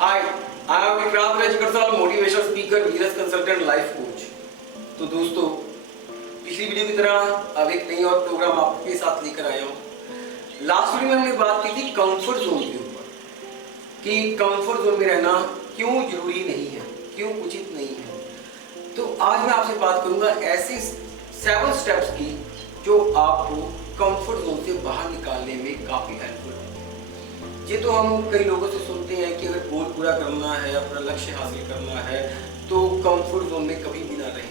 Hi, I am Vikrant Rajkarsal, motivational speaker, business consultant, life coach. तो दोस्तों, पिछली video की तरह अब एक नई और प्रोग्राम आपके साथ लेकर आया हूँ। लास्ट वीडियो में हमने बात की थी कंफर्ट जोन के ऊपर कि कंफर्ट जोन में रहना क्यों जरूरी नहीं है, क्यों उचित नहीं है। तो आज मैं आपसे बात करूंगा ऐसे 7 स्टेप्स की जो आपको कंफर्ट जोन से बाहर निकालने में काफी हेल्पफुल है। ये तो हम कई लोगों से सुनते हैं कि अगर गोल पूरा करना है, अपना लक्ष्य हासिल करना है तो कंफर्ट जोन में कभी भी ना रहें,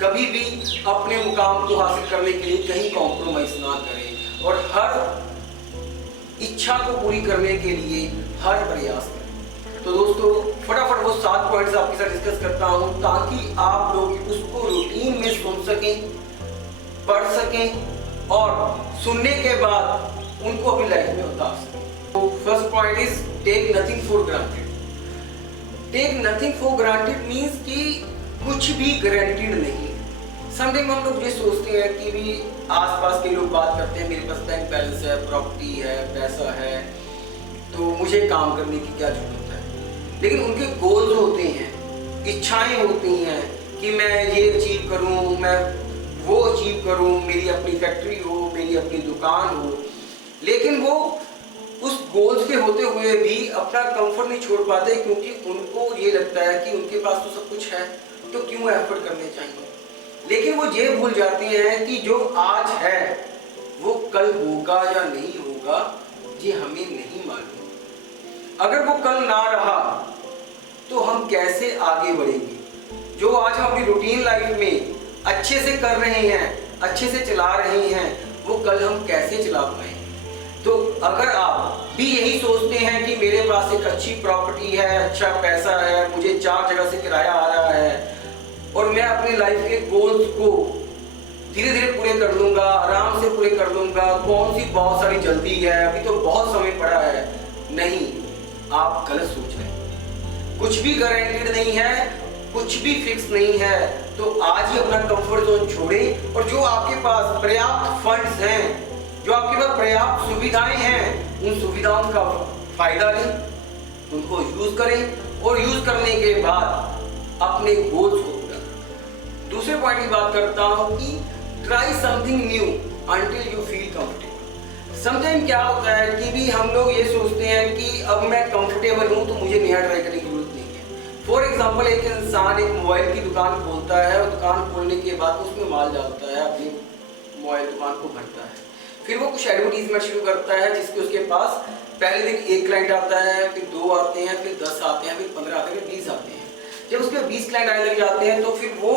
कभी भी अपने मुकाम को हासिल करने के लिए कहीं कॉम्प्रोमाइज ना करें और हर इच्छा को पूरी करने के लिए हर प्रयास करें। तो दोस्तों, फटाफट वो 7 पॉइंट्स आपके साथ डिस्कस करता हूं ताकि आप लोग उसको रूटीन में सुन सकें, पढ़ सकें और सुनने के बाद उनको अपनी लाइफ में उतार सकें। तो first point is take nothing for granted. Take nothing for granted means कि कुछ भी गारंटीड नहीं। समटाइम हम लोग ये सोचते हैं कि भी आसपास के लोग बात करते हैं, मेरे पास बैंक बैलेंस है, प्रॉपर्टी है, पैसा है, तो मुझे काम करने की क्या जरूरत है। लेकिन उनके गोल्स होते हैं, इच्छाएं होती हैं कि मैं ये अचीव करूं, मैं वो अचीव करूं, मेरी अपनी फैक्ट्री हो, मेरी अपनी दुकान हो। लेकिन वो उस गोल्स के होते हुए भी अपना कंफर्ट नहीं छोड़ पाते क्योंकि उनको ये लगता है कि उनके पास तो सब कुछ है, तो क्यों एफर्ट करने चाहिए। लेकिन वो ये भूल जाते हैं कि जो आज है वो कल होगा या नहीं होगा ये हमें नहीं मालूम। अगर वो कल ना रहा तो हम कैसे आगे बढ़ेंगे। जो आज हम अपनी रूटीन लाइफ में अच्छे से कर रहे हैं, अच्छे से चला रहे हैं, वो कल हम कैसे चला पाएंगे। तो अगर आप भी यही सोचते हैं कि मेरे पास एक अच्छी प्रॉपर्टी है, अच्छा पैसा है, मुझे 4 जगह से किराया आ रहा है और मैं अपनी लाइफ के गोल्स को धीरे धीरे पूरे कर लूंगा, आराम से पूरे कर लूंगा, कौन सी बहुत सारी जल्दी है, अभी तो बहुत समय पड़ा है। नहीं, आप गलत सोच रहे हैं। कुछ भी गारंटीड नहीं है, कुछ भी फिक्स नहीं है। तो आज ही अपना कंफर्ट जोन छोड़ें और जो आपके पास पर्याप्त फंड्स हैं, जो आपके पास पर्याप्त सुविधाएं हैं, उन सुविधाओं का फायदा लें, उनको यूज करें और यूज करने के बाद अपने गोल्स को पूरा करें। दूसरे पॉइंट की बात करता हूं कि try something new until you feel comfortable. Sometime क्या होता है कि भी हम लोग ये सोचते हैं कि अब मैं कंफर्टेबल हूं तो मुझे नया ट्राई करने की जरूरत नहीं है। फॉर एग्जाम्पल, एक इंसान एक मोबाइल की दुकान खोलता है और दुकान खोलने के बाद उसमें माल डालता है, अपनी मोबाइल दुकान को भरता है, फिर वो कुछ एडवर्टीजमेंट शुरू करता है जिसके उसके पास पहले दिन 1 क्लाइंट आता है, फिर 2 आते हैं, फिर 10 आते हैं, फिर 15 आते हैं, फिर 20 आते हैं। जब उसके 20 क्लाइंट आने लग जाते हैं तो फिर वो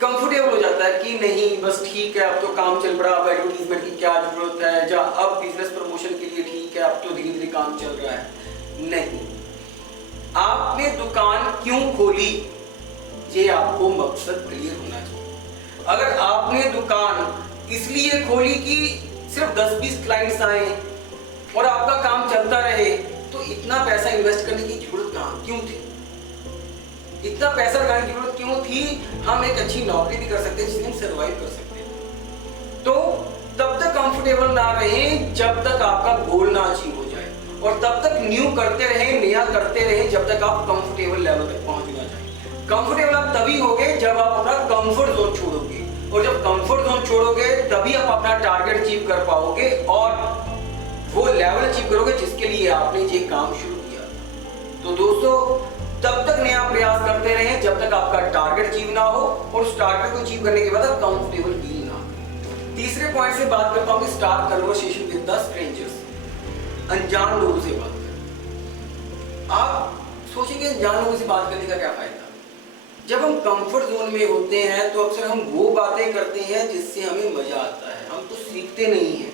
कंफर्टेबल हो जाता है कि नहीं बस ठीक है, अब तो काम चल पड़ा, अब एडवर्टीजमेंट की क्या जरूरत है, या अब बिजनेस प्रमोशन के लिए ठीक है, अब तो धीरे धीरे काम चल रहा है। नहीं, आपने दुकान क्यों खोली ये आपको मकसद क्लियर होना चाहिए। अगर आपने दुकान इसलिए खोली कि सिर्फ 10-20 क्लाइंट्स आए और आपका काम चलता रहे तो इतना पैसा इन्वेस्ट करने की जरूरत कहां क्यों थी, इतना पैसा लगाने की जरूरत क्यों थी। हम एक अच्छी नौकरी भी कर सकते हैं जिसमें हम सर्वाइव कर सकते हैं। तो तब तक कंफर्टेबल ना रहें जब तक आपका गोल ना अचीव हो जाए, और तब तक न्यू करते रहें, नया करते रहें जब तक आप कंफर्टेबल लेवल तक पहुंच ना जाए। कंफर्टेबल आप तभी होगे जब आप अपना कंफर्ट जोन छोड़ोगे, और जब कंफर्ट जोन छोड़ोगे तभी आप अपना टारगेट अचीव कर पाओगे और वो लेवल अचीव करोगे जिसके लिए आपने ये काम शुरू किया। तो दोस्तों, तब तक नया प्रयास करते रहें जब तक आपका टारगेट अचीव ना हो, और उस टारगेट को अचीव करने के बाद आप कंफर्टेबल फील ना हो। तीसरे पॉइंट से बात करता हूं कि start conversation with the strangers. अनजान लोगों से बात करें। आप सोचेंगे अनजान लोगों से बात करने का क्या फायदा। जब हम कंफर्ट जोन में होते हैं तो अक्सर हम वो बातें करते हैं जिससे हमें मजा आता है, हम कुछ सीखते नहीं हैं।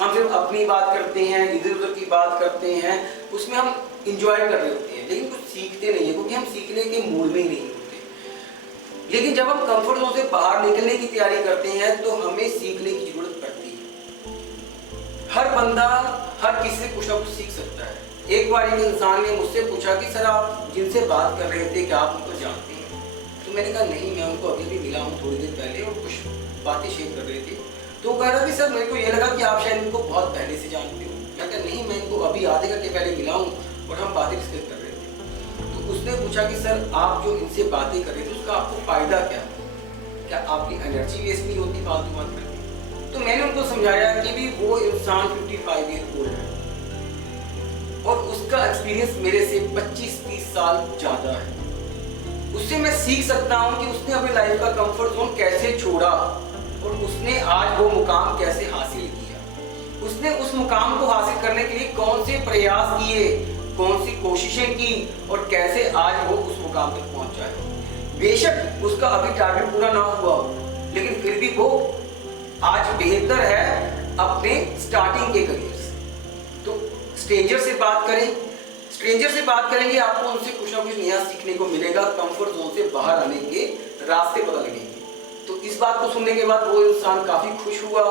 हम सिर्फ अपनी बात करते हैं, इधर उधर की बात करते हैं, उसमें हम इंजॉय कर रहे होते हैं लेकिन कुछ सीखते नहीं है क्योंकि हम सीखने के मूड में ही नहीं होते। लेकिन जब हम कंफर्ट जोन से बाहर निकलने की तैयारी करते हैं तो हमें सीखने की जरूरत पड़ती है। हर बंदा हर किसी से कुछ ना कुछ सीख सकता है। एक बार एक इंसान ने मुझसे पूछा कि सर आप जिनसे बात कर रहे थे क्या आप उनको जानते हैं। तो मैंने कहा नहीं, मैं उनको अभी भी मिला हूँ थोड़ी देर पहले और कुछ बातें शेयर कर रहे थे। तो कह रहा कि सर मेरे को ये लगा कि आप शायद इनको बहुत पहले से जानते हो। मैं कहा नहीं, मैं इनको अभी आधे घंटे पहले मिला हूँ और हम बातें डिस्कस कर रहे थे। तो उसने पूछा कि सर आप जो इनसे बातें कर रहे थे उसका आपको फायदा क्या है, क्या आपकी एनर्जी वेस्ट नहीं होती फालतू बात करके? तो मैंने उनको समझाया कि भी वो इंसान 55 ईयर ओल्ड है और उसका एक्सपीरियंस मेरे से 25-30 साल ज़्यादा है। उससे मैं सीख सकता हूँ कि उसने अपनी लाइफ का कंफर्ट जोन कैसे छोड़ा और उसने आज वो मुकाम कैसे हासिल किया। उसने उस मुकाम को हासिल करने के लिए कौन से प्रयास किए, कौन सी कोशिशें की और कैसे आज वो उस मुकाम तक पहुंचा है। बेशक उसका अभी टारगेट पूरा ना हुआ लेकिन फिर भी वो आज बेहतर है अपने स्टार्टिंग के करियर से। तो स्ट्रेंजर से बात करें, स्ट्रेंजर से बात करेंगे आपको उनसे कुछ ना कुछ नया सीखने को मिलेगा, कंफर्ट जोन से बाहर आने के रास्ते पता लगेंगे। तो इस बात को सुनने के बाद वो इंसान काफी खुश हुआ।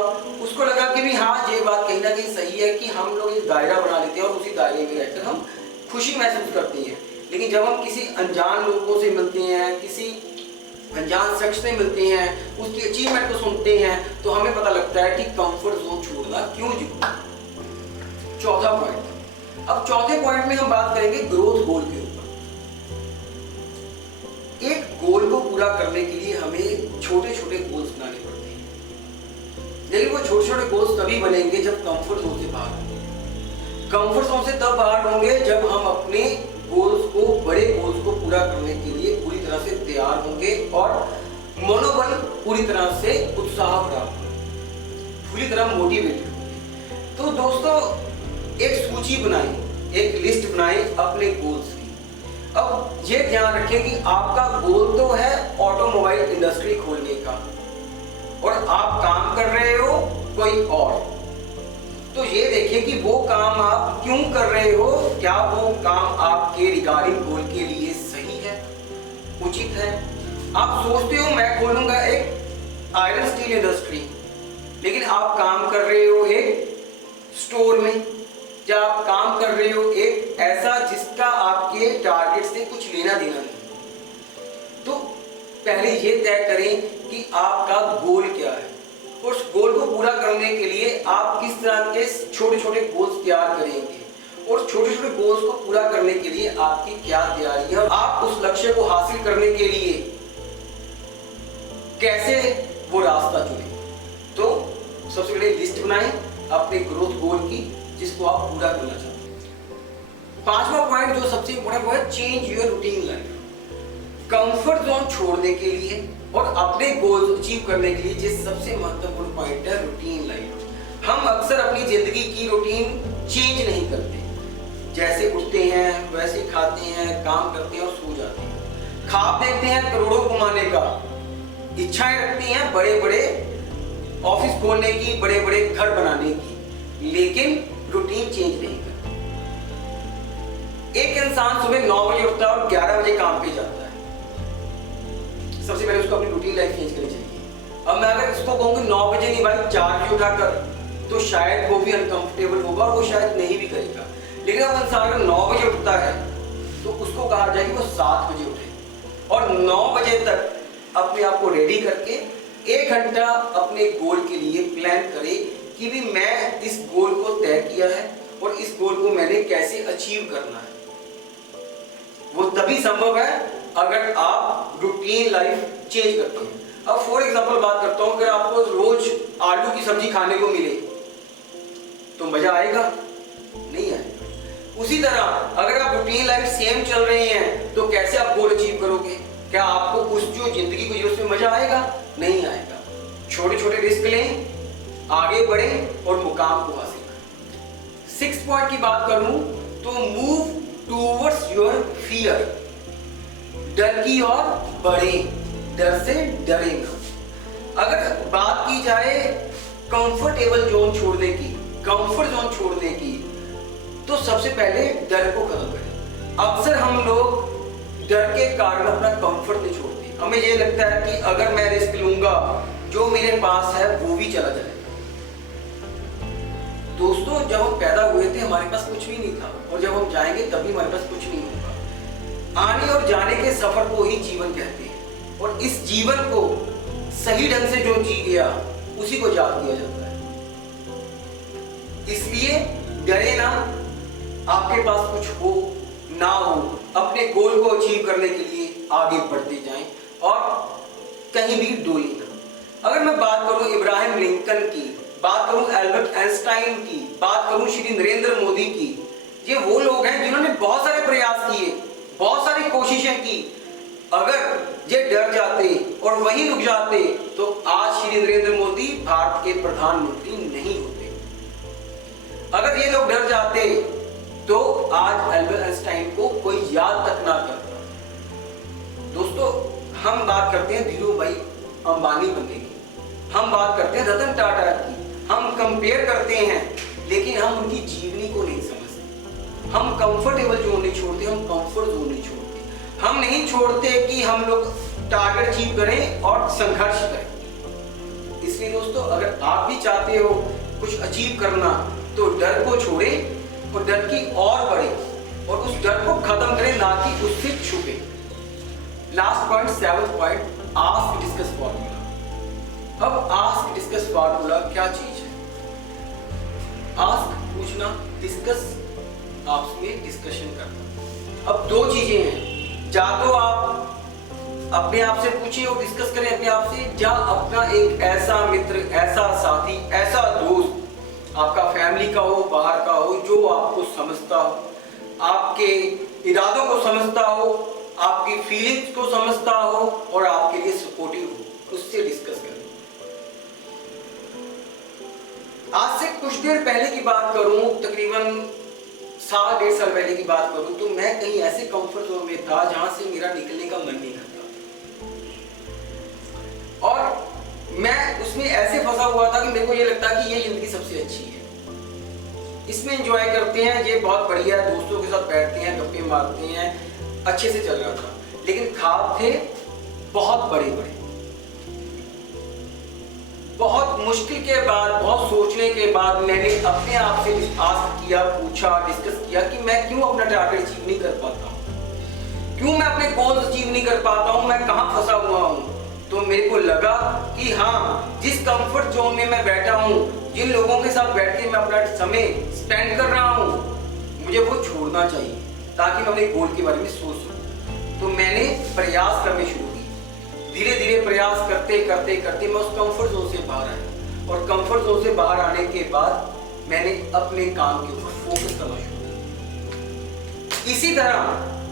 उसको लगा कि भी हाँ ये बात कहीं ना कहीं सही है कि हम लोग एक दायरा बना लेते हैं और उसी दायरे में रहकर हम खुशी महसूस करते हैं। लेकिन जब हम किसी अनजान लोगों से मिलते हैं, किसी अनजान शख्स से मिलते हैं, उसकी अचीवमेंट को सुनते हैं तो हमें पता लगता है कि कंफर्ट जोन छोड़ना क्यों जरूरी। चौथा पॉइंट, अब चौथे पॉइंट में हम बात करेंगे ग्रोथ गोल के ऊपर। एक गोल को पूरा करने के लिए हमें छोटे छोटे गोल्स बनाने पड़ते हैं, लेकिन वो छोटे छोटे गोल्स तभी बनेंगे जब कंफर्ट जोन से बाहर होंगे। कंफर्ट जोन से तब बाहर होंगे जब हम अपने गोल्स को, बड़े गोल्स को पूरा करने के लिए पूरी तरह से तैयार होंगे और मनोबल पूरी तरह से उत्साह भरा होगा, पूरी तरह मोटिवेटेड होंगे। तो दोस्तों एक सूची बनाएं, एक लिस्ट बनाएं अपने गोल्स की। अब ये ध्यान रखें कि आपका गोल तो है ऑटोमोबाइल इंडस्ट्री खोलने का और आप काम कर रहे हो कोई और, तो ये देखें कि वो काम आप क्यों कर रहे हो, क्या वो काम आपके रिगार्डिंग गोल के लिए सही है, उचित है। आप सोचते हो मैं खोलूंगा एक आयरन स्टील इंडस्ट्री, लेकिन आप काम कर रहे हो एक स्टोर में, या आप काम कर रहे हो एक ऐसा जिसका आपके टारगेट से कुछ लेना देना नहीं। तो पहले ये तय करें कि आपका गोल क्या है और उस गोल को पूरा करने के लिए आप किस तरह के छोटे छोटे गोल्स तैयार करेंगे और छोटे छोटे गोल्स को पूरा करने के लिए आपकी क्या तैयारी है, आप उस लक्ष्य को हासिल करने के लिए कैसे वो रास्ता चुनें। तो सबसे पहले लिस्ट बनाएं अपने ग्रोथ गोल की जिसको आप पूरा करना चाहते हैं। पांचवा पॉइंट जो सबसे इंपॉर्टेंट वो है change your routine life. Comfort zone छोड़ने के लिए और अपने गोल्स अचीव करने के लिए जो सबसे महत्वपूर्ण पॉइंट है रूटीन लाइफ। हम अक्सर अपनी जिंदगी की रूटीन चेंज नहीं करते, जैसे उठते हैं वैसे खाते हैं, काम करते हैं और सो जाते हैं। ख्वाब देखते हैं करोड़ों कमाने का, इच्छाएं रखती हैं बड़े बड़े ऑफिस खोलने की, बड़े बड़े घर बनाने की, लेकिन रूटीन चेंज नहीं करता। एक इंसान सुबह 9 बजे उठता है और 11 बजे काम पे जाता है, सबसे पहले उसको अपनी रूटीन लाइफ चेंज करनी चाहिए। अब मैं अगर इसको कहूँ 9 बजे नहीं भाई 4 बजे उठा कर, तो शायद वो भी अनकंफर्टेबल होगा, वो शायद नहीं भी करेगा। लेकिन अब इंसान अगर 9 बजे उठता है तो उसको कहा जाए कि वो 7 बजे उठे और 9 बजे तक अपने आप को रेडी करके 1 घंटा अपने गोल के लिए प्लान करे कि भी मैं इस गोल को तय किया है और इस गोल को मैंने कैसे अचीव करना है। वो तभी संभव है अगर आप रूटीन लाइफ चेंज करते हैं। अब फॉर एग्जांपल बात करता हूं, अगर आपको रोज आलू की सब्जी खाने को मिले तो मजा आएगा? नहीं आएगा। उसी तरह अगर आप रूटीन लाइफ सेम चल रहे हैं तो कैसे आप गोल अचीव करोगे? क्या आपको उस जो जिंदगी को उसमें मजा आएगा? नहीं आएगा। छोटे छोटे रिस्क लें, आगे बढ़ें और मुकाम को हासिल करें। 6 पॉइंट की बात करूं तो मूव टूवर्ड्स योर फियर। डर की ओर बढ़े, डर से डरे ना। अगर बात की जाए कंफर्टेबल जोन छोड़ने की, कंफर्ट जोन छोड़ने की, तो सबसे पहले डर को खत्म करें। अक्सर हम लोग डर के कारण अपना कंफर्ट नहीं छोड़ते। हमें ये लगता है कि अगर मैं रिस्क लूंगा जो मेरे पास है वो भी चला जाएगा। दोस्तों जब हम पैदा हुए थे हमारे पास कुछ भी नहीं था और जब हम जाएंगे तभी हमारे पास कुछ नहीं होगा। आने और जाने के सफर को ही जीवन कहते हैं और इस जीवन को सही ढंग से जो जी गया उसी को याद किया जाता है। इसलिए डरे ना, आपके पास कुछ हो ना हो, अपने गोल को अचीव करने के लिए आगे बढ़ते जाएं और कहीं भी डोले ना। अगर मैं बात करूं इब्राहिम लिंकन की, बात करूं एल्बर्ट आइंस्टाइन की, बात करूं श्री नरेंद्र मोदी की, ये वो लोग हैं जिन्होंने बहुत सारे प्रयास किए, बहुत सारी कोशिशें की। अगर ये डर जाते और वहीं रुक जाते तो आज श्री नरेंद्र मोदी भारत के प्रधानमंत्री नहीं होते। अगर ये लोग डर जाते तो आज एल्बर्ट आइंस्टाइन को कोई याद तक ना करता। दोस्तों, हम बात करते हैं धीरू भाई अंबानी बनने की, हम बात करते हैं रतन टाटा की, हम कंपेयर करते हैं, लेकिन हम उनकी जीवनी को नहीं समझते। हम कंफर्टेबल जोन नहीं छोड़ते, हम कंफर्ट जोन नहीं छोड़ते। हम नहीं छोड़ते कि हम लोग टारगेट अचीव करें और संघर्ष करें। इसलिए दोस्तों, अगर आप भी चाहते हो कुछ अचीव करना तो डर को छोड़े और डर की और बढ़े और उस डर को खत्म करें, ना कि उससे छुपे। Last point, 7th point, ask discuss formula. अब आस्क डिस्कस फॉर्मूला क्या चीज है? आस्क पूछना, डिस्कस आपस में डिस्कशन करना। अब दो चीजें हैं, या तो आप अपने आप से पूछें और डिस्कस करें अपने आप से, या अपना एक ऐसा मित्र, ऐसा साथी, ऐसा दोस्त, आपका फैमिली का हो, बाहर का हो, जो आपको समझता हो, आपके इरादों को समझता हो, आपकी फीलिंग्स को समझता हो और आपके लिए सपोर्टिव हो, उससे डिस्कस करें। आज से कुछ देर पहले की बात करूं, तकरीबन 1.5 साल पहले की बात करूं, तो मैं कहीं ऐसे कंफर्ट जोन में था जहां से मेरा निकलने का मन नहीं करता और मैं उसमें ऐसे फंसा हुआ था कि मेरे को ये लगता कि ये जिंदगी सबसे अच्छी है, इसमें एंजॉय करते हैं, ये बहुत बढ़िया है, दोस्तों के साथ बैठते हैं, गप्पे मारते हैं, अच्छे से चल रहा था। लेकिन ख्वाब थे बहुत बड़े बड़े। बहुत मुश्किल के बाद, बहुत सोचने के बाद मैंने अपने आप से आस्क किया, पूछा, डिस्कस किया कि मैं क्यों अपना टारगेट अचीव नहीं कर पाता हूँ, क्यों मैं अपने गोल्स अचीव नहीं कर पाता हूँ, मैं कहाँ फंसा हुआ हूँ। तो मेरे को लगा कि हाँ, जिस कंफर्ट जोन में मैं बैठा हूँ, जिन लोगों के साथ बैठ के मैं अपना समय स्पेंड कर रहा हूँ, मुझे वो छोड़ना चाहिए ताकि मैं अपने गोल के बारे में सोच सकूं। तो मैंने प्रयास करने शुरू किए। धीरे धीरे प्रयास करते करते करते मैं उस कंफर्ट जोन से बाहर आया और कंफर्ट जोन से बाहर आने के बाद मैंने अपने काम के ऊपर फोकस करना शुरू किया। इसी तरह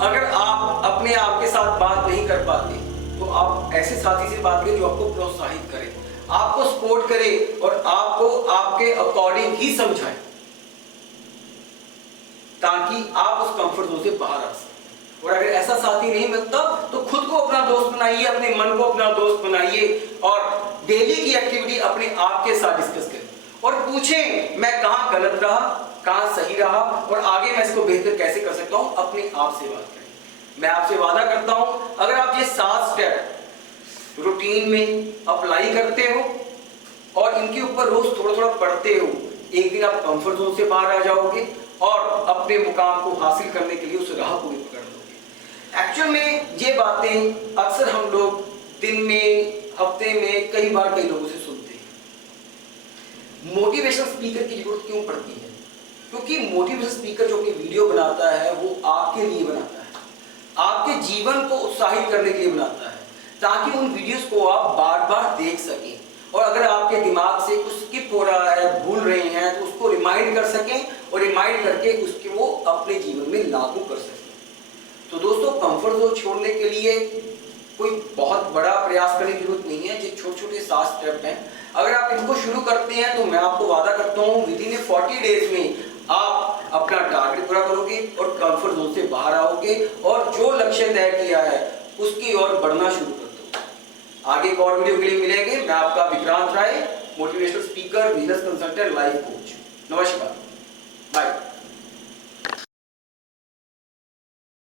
अगर आप अपने आप के साथ बात नहीं कर पाते तो आप ऐसे साथी से बात करें जो आपको प्रोत्साहित करे, आपको सपोर्ट करे और आपको आपके अकॉर्डिंग ही समझाए, ताकि आप उस कंफर्ट जोन से बाहर आ सकें। और अगर ऐसा साथी नहीं मिलता तो खुद को अपना दोस्त बनाइए, अपने मन को अपना दोस्त बनाइए और डेली की एक्टिविटी अपने आप के साथ डिस्कस करें और पूछें मैं कहां गलत रहा, कहां सही रहा और आगे मैं इसको बेहतर कैसे कर सकता हूं। अपने आप से बात करें। मैं आपसे वादा करता हूं, अगर आप ये 7 स्टेप रूटीन में अप्लाई करते हो और इनके ऊपर रोज थोड़ा थोड़ा पढ़ते हो, एक दिन आप कंफर्ट जोन से बाहर आ जाओगे और अपने मुकाम को हासिल करने के लिए उस राह को भी पकड़ लोगे। एक्चुअल में ये बातें अक्सर हम लोग दिन में, हफ्ते में कई बार कई लोगों से सुनते हैं। मोटिवेशनल स्पीकर की जरूरत क्यों पड़ती है? क्योंकि मोटिवेशनल स्पीकर जो अपनी वीडियो बनाता है वो आपके लिए बनाता है, आपके जीवन को उत्साहित करने के लिए बनाता है, ताकि उन वीडियोस को आप बार बार देख सकें और अगर आपके दिमाग से कुछ स्किप हो रहा है, भूल रहे हैं, तो उसको रिमाइंड कर सकें और रिमाइंड करके उसके वो अपने जीवन में लागू कर सकें। तो दोस्तों, कंफर्ट जोन छोड़ने के लिए कोई बहुत बड़ा प्रयास करने की जरूरत नहीं है। ये छोटे छोटे 7 स्टेप हैं, अगर आप इनको शुरू करते हैं तो मैं आपको वादा करता हूँ विदिन 40 डेज में आप अपना टारगेट पूरा करोगे और कंफर्ट जोन से बाहर आओगे और जो लक्ष्य तय किया है उसकी ओर बढ़ना शुरू कर दो। आगे एक और वीडियो के लिए मिलेंगे। मैं आपका Vikrant Rai, motivational speaker, business consultant, life coach. नमस्कार, बाय।